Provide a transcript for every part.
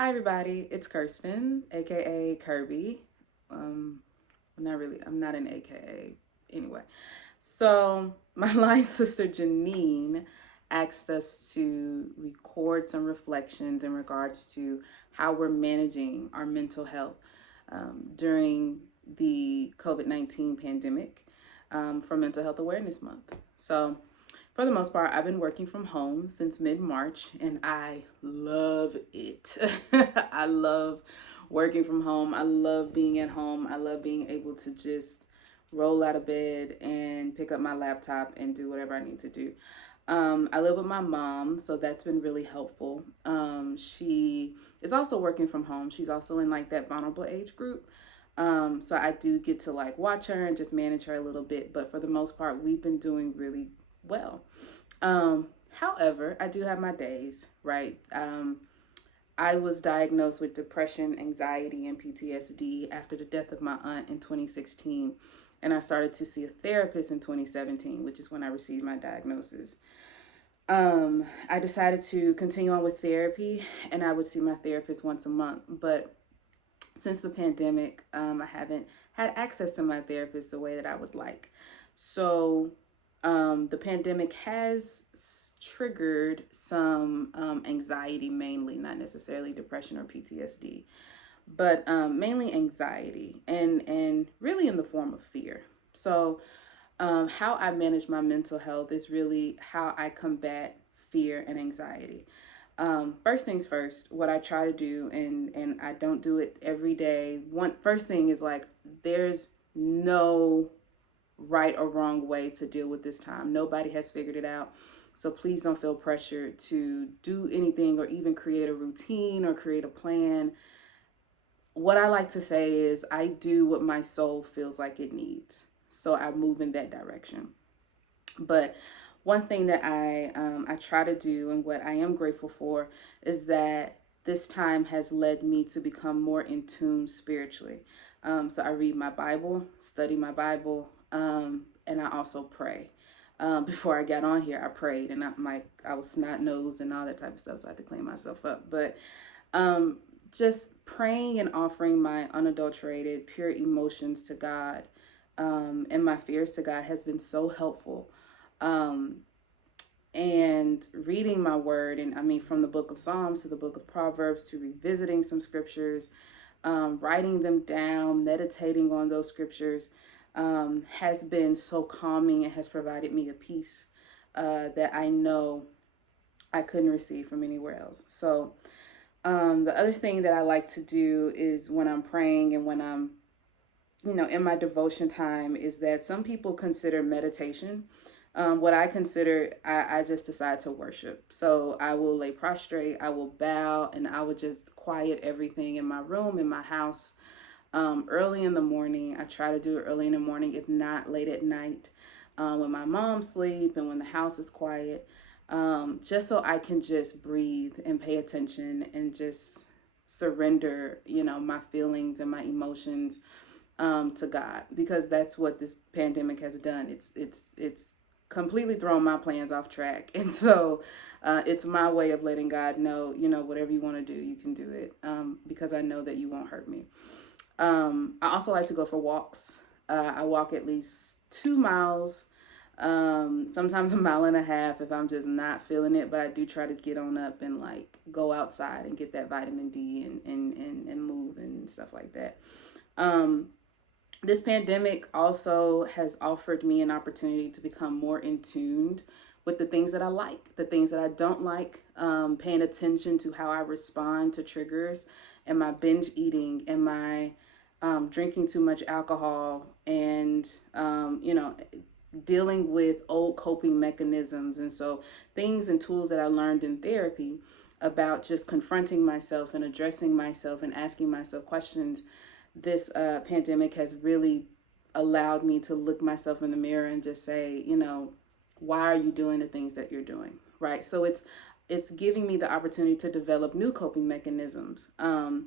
Hi everybody, it's Kirsten, aka Kirby. Um, not really. I'm not an AKA anyway. So my line sister Janine asked us to record some reflections in regards to how we're managing our mental health during the COVID-19 pandemic for Mental Health Awareness Month. So for the most part, I've been working from home since mid March and I love it. I love working from home. I love being at home. I love being able to just roll out of bed and pick up my laptop and do whatever I need to do. I live with my mom, so that's been really helpful. She is also working from home. She's also in like that vulnerable age group. So I do get to like watch her and just manage her a little bit, but for the most part, we've been doing really well. However, I do have my days, right? I was diagnosed with depression, anxiety, and PTSD after the death of my aunt in 2016. And I started to see a therapist in 2017, which is when I received my diagnosis. I decided to continue on with therapy, and I would see my therapist once a month. But since the pandemic, I haven't had access to my therapist the way that I would like. So the pandemic has triggered some anxiety, mainly, not necessarily depression or PTSD, but mainly anxiety and really in the form of fear. So how I manage my mental health is really how I combat fear and anxiety. First things first, what I try to do, and I don't do it every day. One first thing is like there's no right or wrong way to deal with this time. Nobody has figured it out. So please don't feel pressured to do anything or even create a routine or create a plan. What I like to say is I do what my soul feels like it needs. So I move in that direction. But one thing that I try to do and what I am grateful for is that this time has led me to become more in tune spiritually. So I read my Bible, study my Bible, and I also pray. Before I got on here, I prayed and I was snot nosed and all that type of stuff, so I had to clean myself up. But um, just praying and offering my unadulterated, pure emotions to God and my fears to God has been so helpful. Um, and reading my word, and I mean, from the book of Psalms to the book of Proverbs to revisiting some scriptures, writing them down, meditating on those scriptures has been so calming and has provided me a peace that I know I couldn't receive from anywhere else. So, the other thing that I like to do is when I'm praying and when I'm, in my devotion time, is that some people consider meditation. What I consider, I just decide to worship. So I will lay prostrate, I will bow, and I will just quiet everything in my room, in my house. Early in the morning, I try to do it early in the morning, if not late at night, when my mom's sleep and when the house is quiet, just so I can just breathe and pay attention and just surrender, my feelings and my emotions to God, because that's what this pandemic has done. It's completely thrown my plans off track, and so it's my way of letting God know, whatever you want to do, you can do it, because I know that you won't hurt me. I also like to go for walks. I walk at least 2 miles, sometimes a mile and a half if I'm just not feeling it, but I do try to get on up and like go outside and get that vitamin D and move and stuff like that. Um, this pandemic also has offered me an opportunity to become more in tuned with the things that I like, the things that I don't like, paying attention to how I respond to triggers and my binge eating and my drinking too much alcohol and, dealing with old coping mechanisms. And so, things and tools that I learned in therapy about just confronting myself and addressing myself and asking myself questions, this pandemic has really allowed me to look myself in the mirror and just say, why are you doing the things that you're doing, right? So it's giving me the opportunity to develop new coping mechanisms. And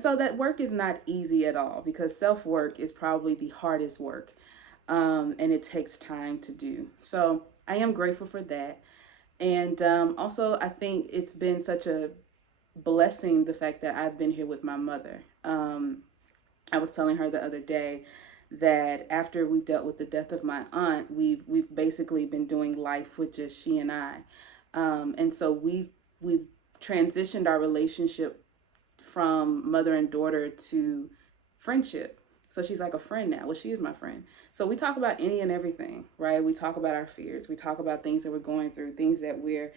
so that work is not easy at all, because self work is probably the hardest work, and it takes time to do. So I am grateful for that. And also, I think it's been such a blessing the fact that I've been here with my mother. I was telling her the other day that after we dealt with the death of my aunt, we've basically been doing life with just she and I, and so we've transitioned our relationship from mother and daughter to friendship. So she's like a friend now. Well, she is my friend. So we talk about any and everything, right? We talk about our fears. We talk about things that we're going through, things that we're,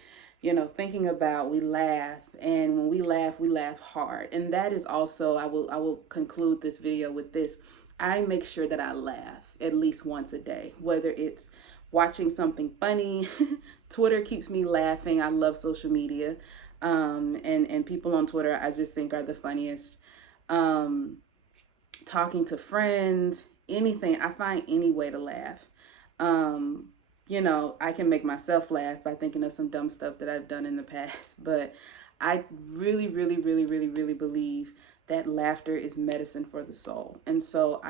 thinking about. We laugh, and when we laugh hard. And that is also, I will conclude this video with this. I make sure that I laugh at least once a day, whether it's watching something funny. Twitter keeps me laughing. I love social media. And people on Twitter I just think are the funniest. Um, Talking to friends, anything. I find any way to laugh. Um, I can make myself laugh by thinking of some dumb stuff that I've done in the past, but I really, really, really, really, really believe that laughter is medicine for the soul. And so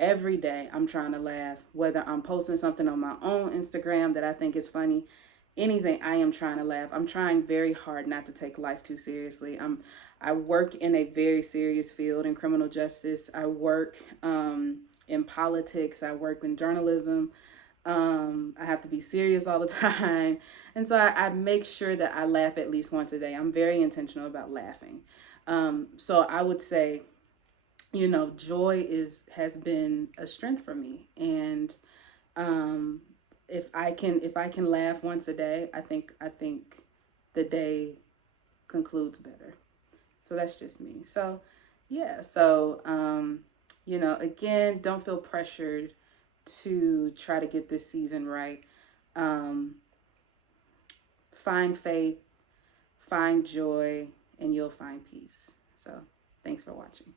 every day I'm trying to laugh, whether I'm posting something on my own Instagram that I think is funny, anything, I am trying to laugh. I'm trying very hard not to take life too seriously. I work in a very serious field in criminal justice. I work in politics. I work in journalism. I have to be serious all the time. And so I make sure that I laugh at least once a day. I'm very intentional about laughing. So I would say, joy has been a strength for me. And if I can laugh once a day, I think the day concludes better. So that's just me. So yeah. So again, don't feel pressured to try to get this season right. Um, Find faith, find joy, and you'll find peace. So thanks for watching.